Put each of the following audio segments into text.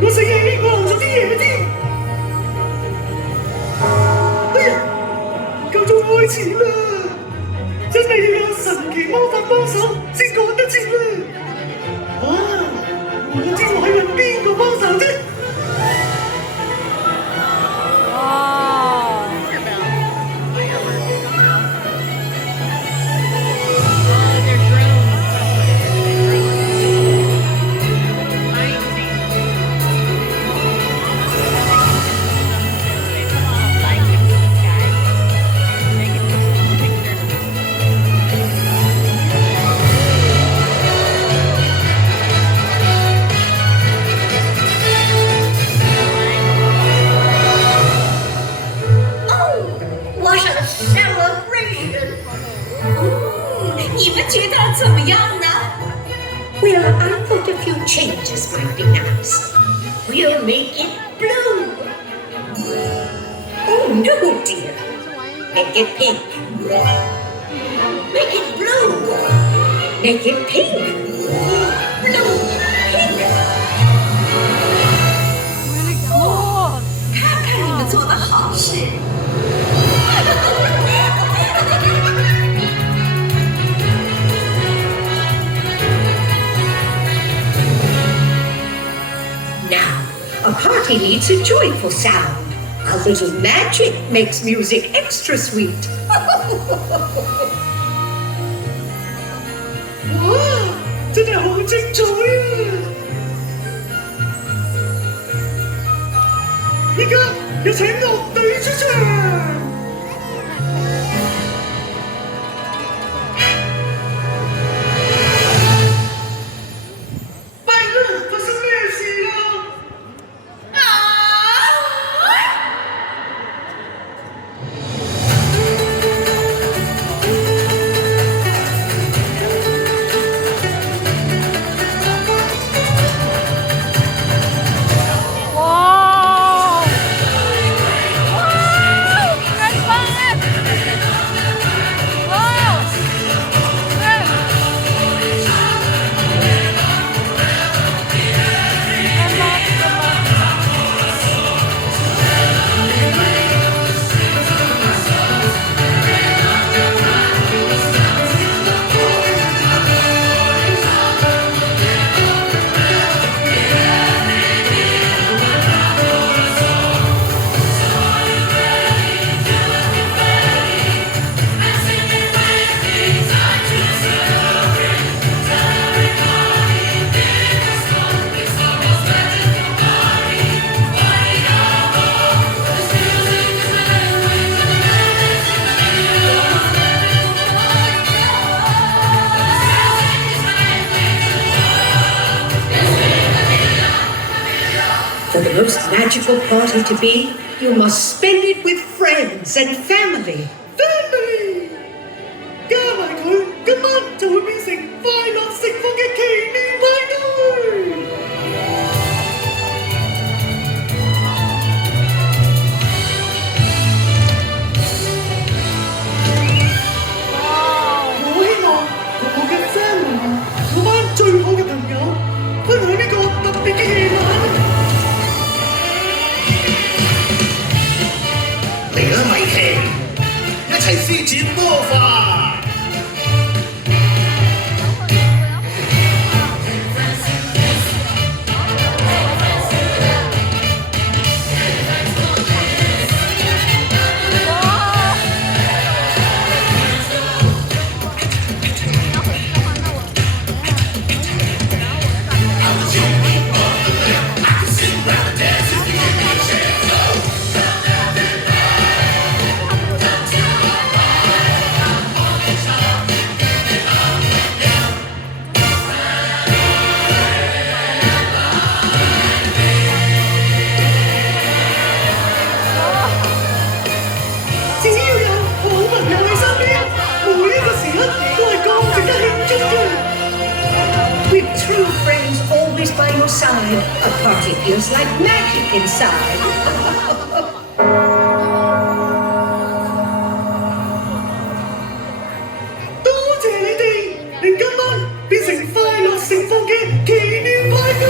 我承認我漏咗啲嘢添。哎呀，夠鐘開始啦！真係要有神奇魔法幫手先趕得切啦！我知我喺揾邊個幫手啫。Well, I thought a few changes might be nice. We'll make it blue. Oh, no, dear. Make it pink. Make it blue. Make it pink. Blue, pink. Really cool. 看看你们做的好事。Now, a party needs a joyful sound. A little magic makes music extra sweet. 哇！真係好精彩啊！依家有請樂隊出場。For the most magical party to be, you must spend it with friends and family. Family 加埋佢，今晚就會變成快樂盛放嘅奇妙派對。我希望同我嘅 family，我班最好嘅朋友，分享呢個特別嘅夜晚。嚟啦，米奇，一齊施展魔法！With true friends always by your side, a party feels like magic inside. 多謝你哋，令今晚變成快樂盛放嘅奇妙派對。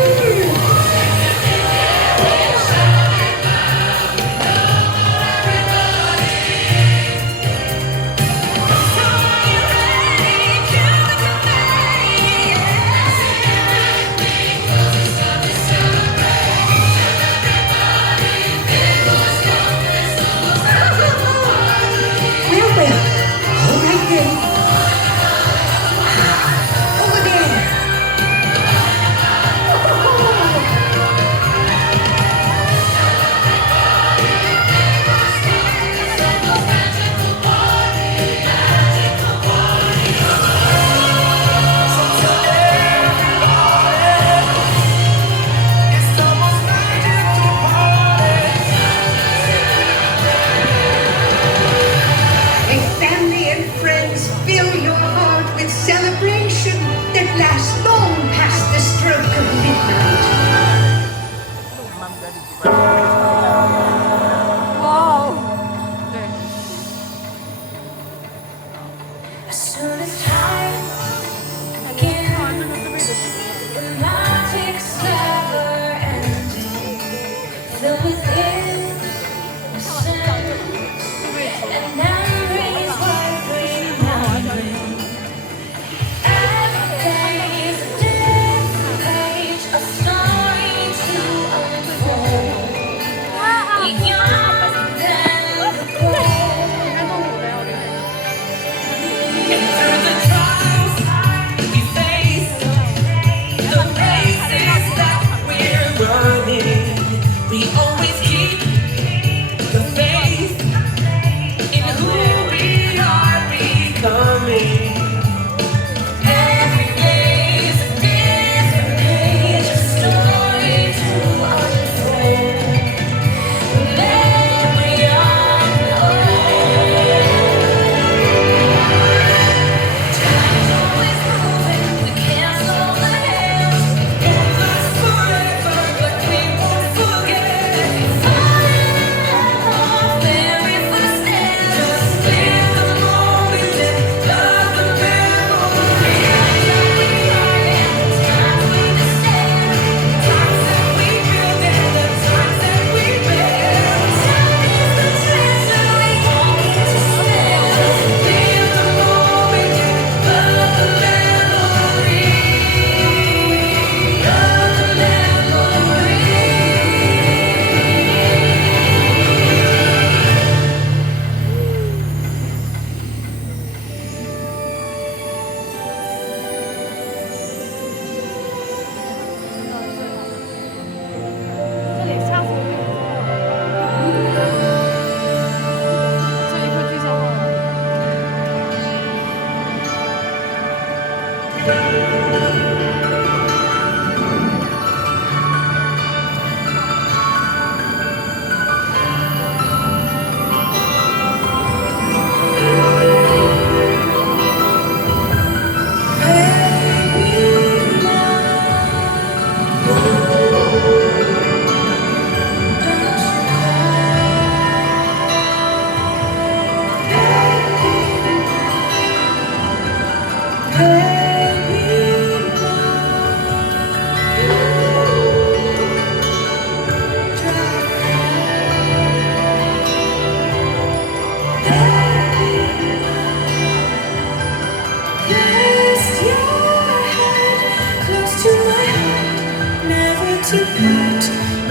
sweet,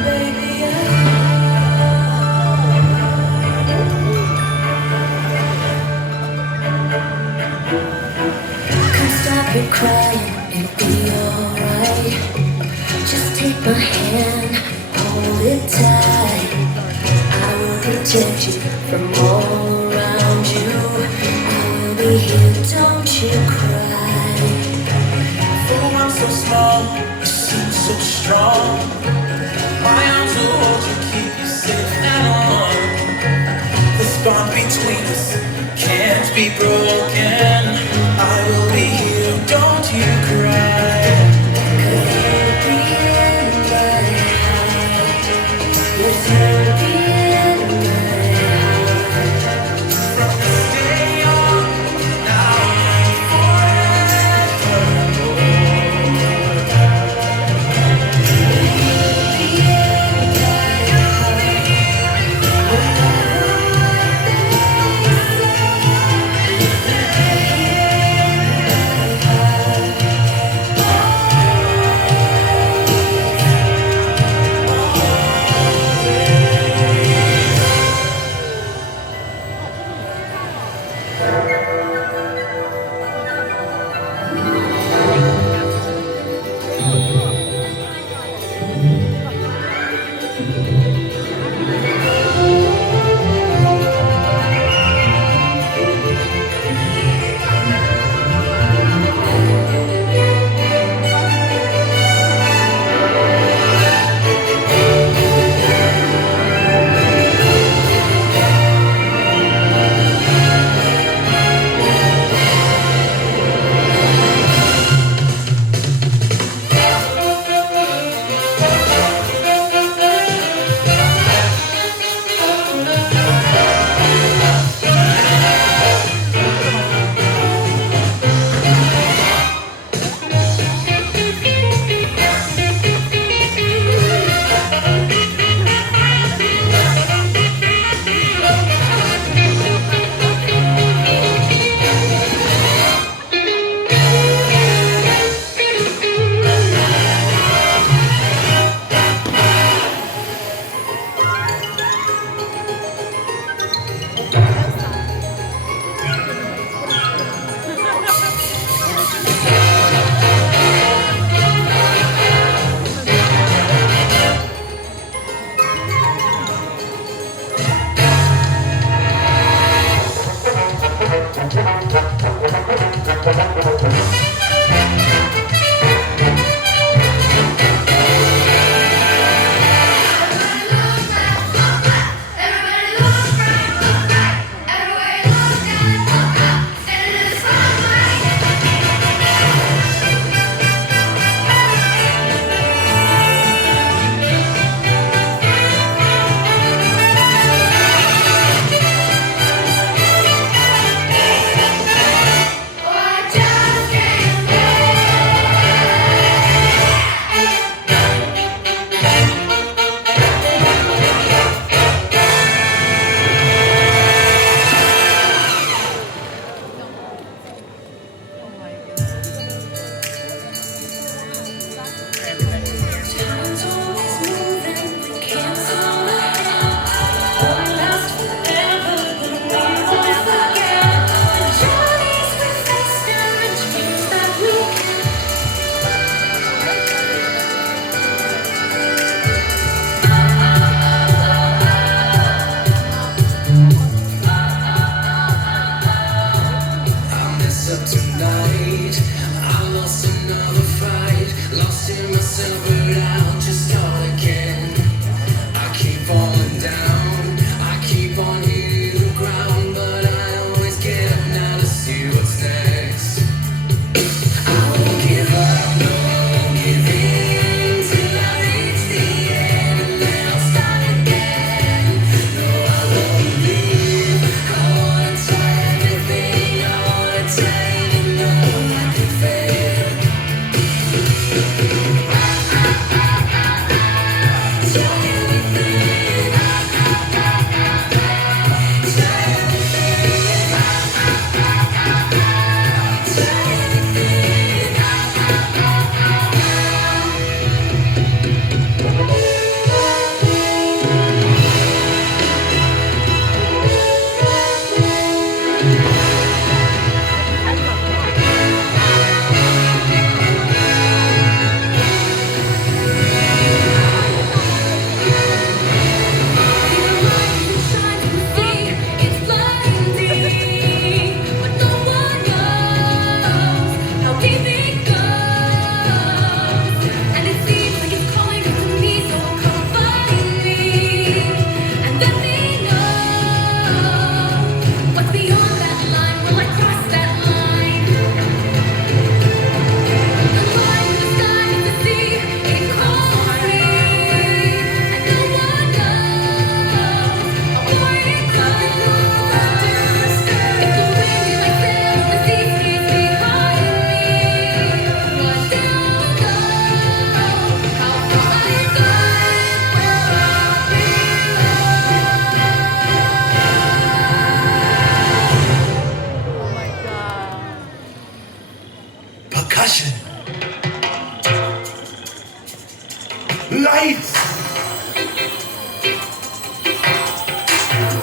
baby. Can't stop you crying, it'll be alright. Just take my hand, hold it tight. I will protect you from all around you. I will be here, don't you cry. For one so small, you seem so strong. My arms will hold you, keep you safe and warm. This bond between us can't be broken. I will be here, don't you cry. Cause you'll be in my heart. Yes, you'll be in my heart. From this day on, now and forevermore.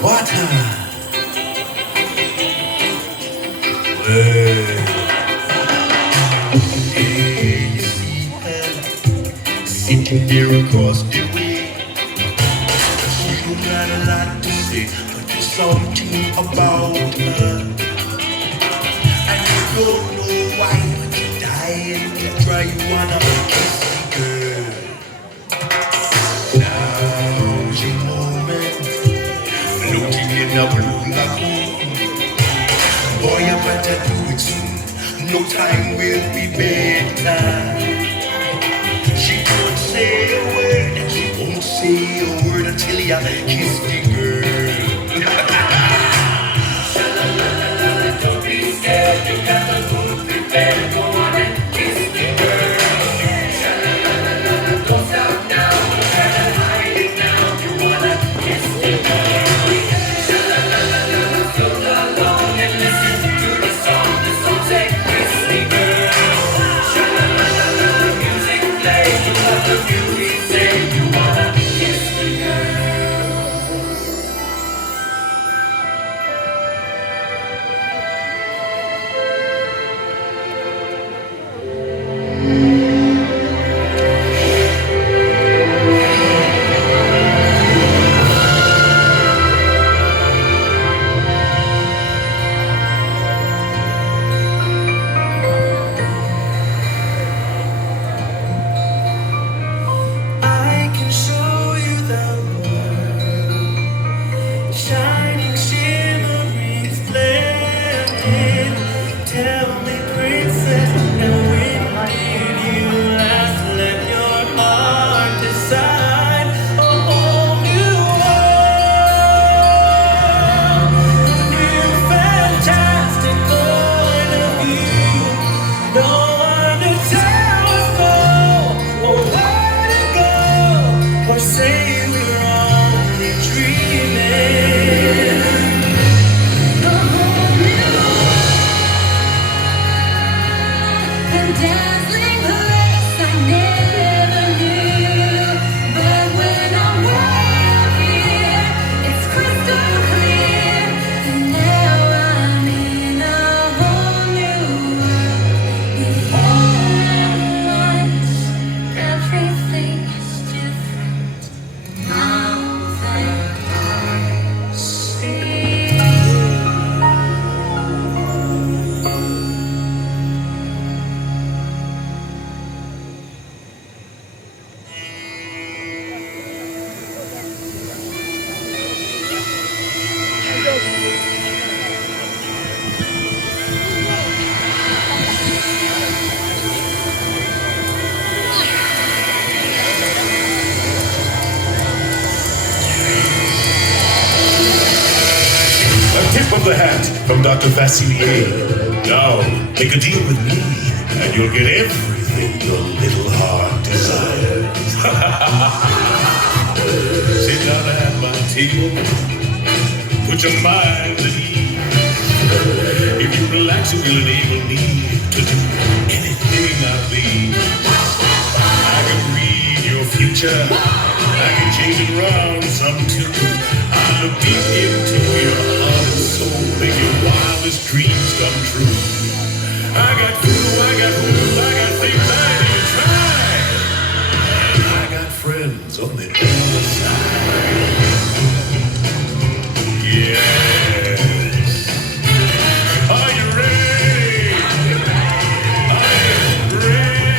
water. Well, yeah, you see her sitting there across the way. She don't got a lot to say, but there's something about her. And you don't know why, but you're dying to try. You wanna kiss the girl. Now's your moment, floating in a blue lagoon. Boy, you better do it soon. No time will be better. She could say a word, and she won't say a word until you kiss the girl. Don't be scared, you got the food prepared. Go on and kiss the girl. Don't stop now, you gotta hide it now. You wanna kiss the girl. Float along and listen to the song. The song say, kiss the girl. Music plays, you love the beauty say. You wanna kiss the girl. I can show you the world, shining, shimmering, splendid. Tell me, princess, and when did you last let your heart decide? A whole new world, new fantastic point of view. No one to tell us no, or where to go, or say we're only dreaming. The dazzling place I never knew. But when I'm way up here, it's crystal clear. And now I'm in a whole new world. Before at once, everything's different now that I see. A tip of the hat from Dr. Facilier. Now, make a deal with me, and you'll get everything your little heart desires. Sit down at my table, put your mind at ease. If you relax, it will enable me to do anything I please. I can read your future, I can change it around some too. I look deep into your heart and soul, make your wildest dreams come true. I got voodoo, I got voodoo, I got things I didn't try. And I got friends on the other side. Yes. Are you ready? Are you ready?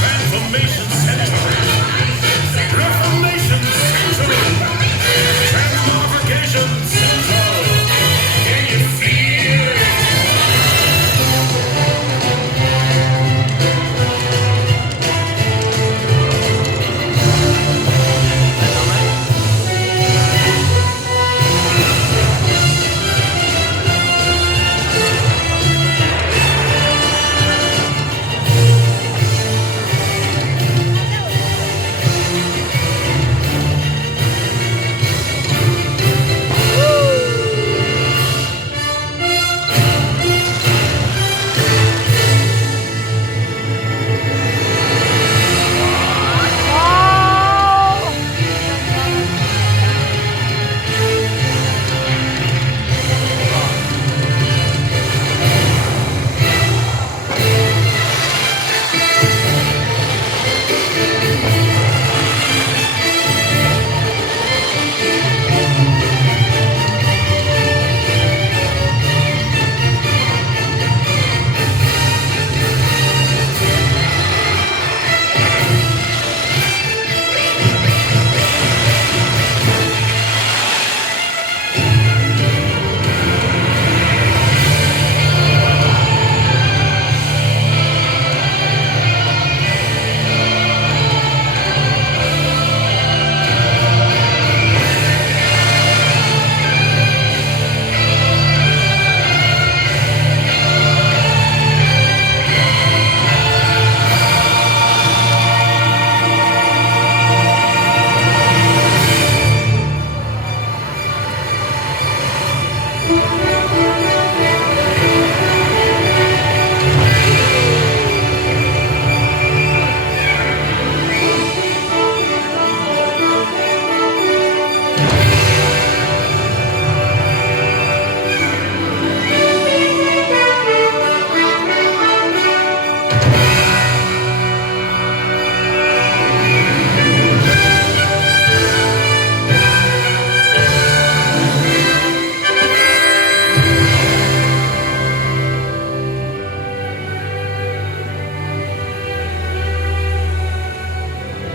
Transformation Center. Reformation Center. Transmogrification Center. Can you feel it?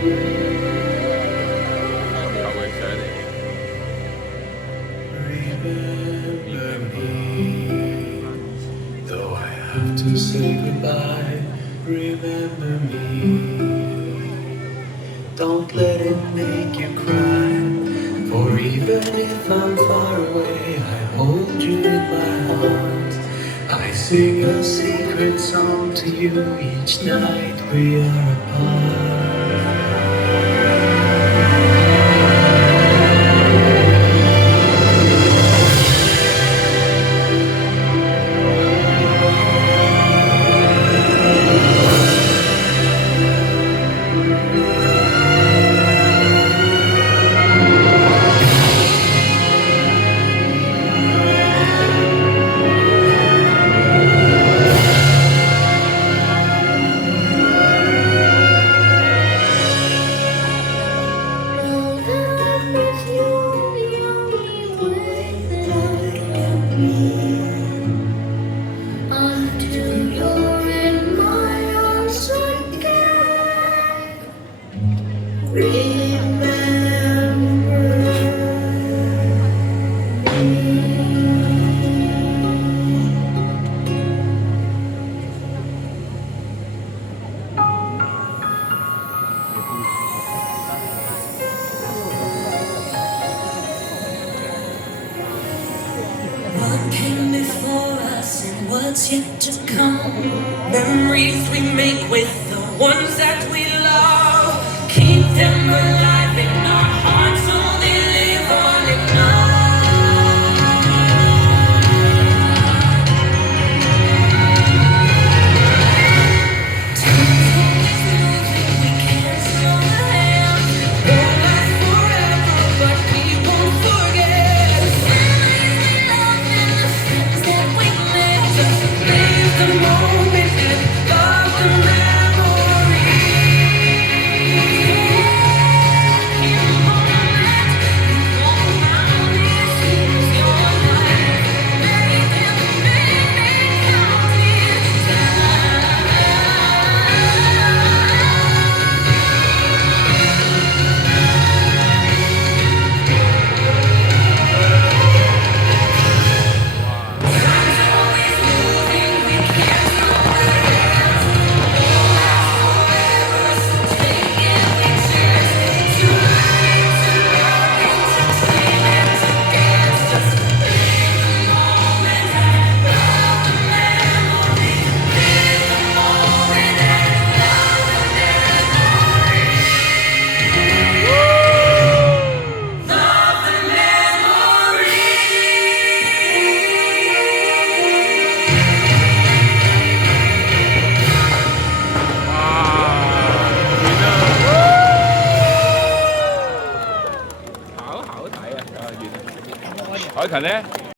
求佢上嚟。Remember me, though I have to say goodbye. Remember me, don't let it make you cry. For even if I'm far away, I hold you in my heart. I sing a secret song to you each night we are apart. Know that with you, the only way that I can be until you're in my arms again. Remember What came before us and what's yet to come. Memories we make with the ones that we love. Keep them alive in our hearts so they live on in us. Time's always moving, we can't slow down. Won't last forever, but we won't forget. Just live the moment and love the memory. In the moment, you know how this is your life. Make every minute count each time. Time's always moving, we can't slow down. Forever, so take every chance to live, to love, and to sing and to dance. Just live the moment and love the memory. Live the moment and love the memory. Love the memory.好好睇啊！海勤咧？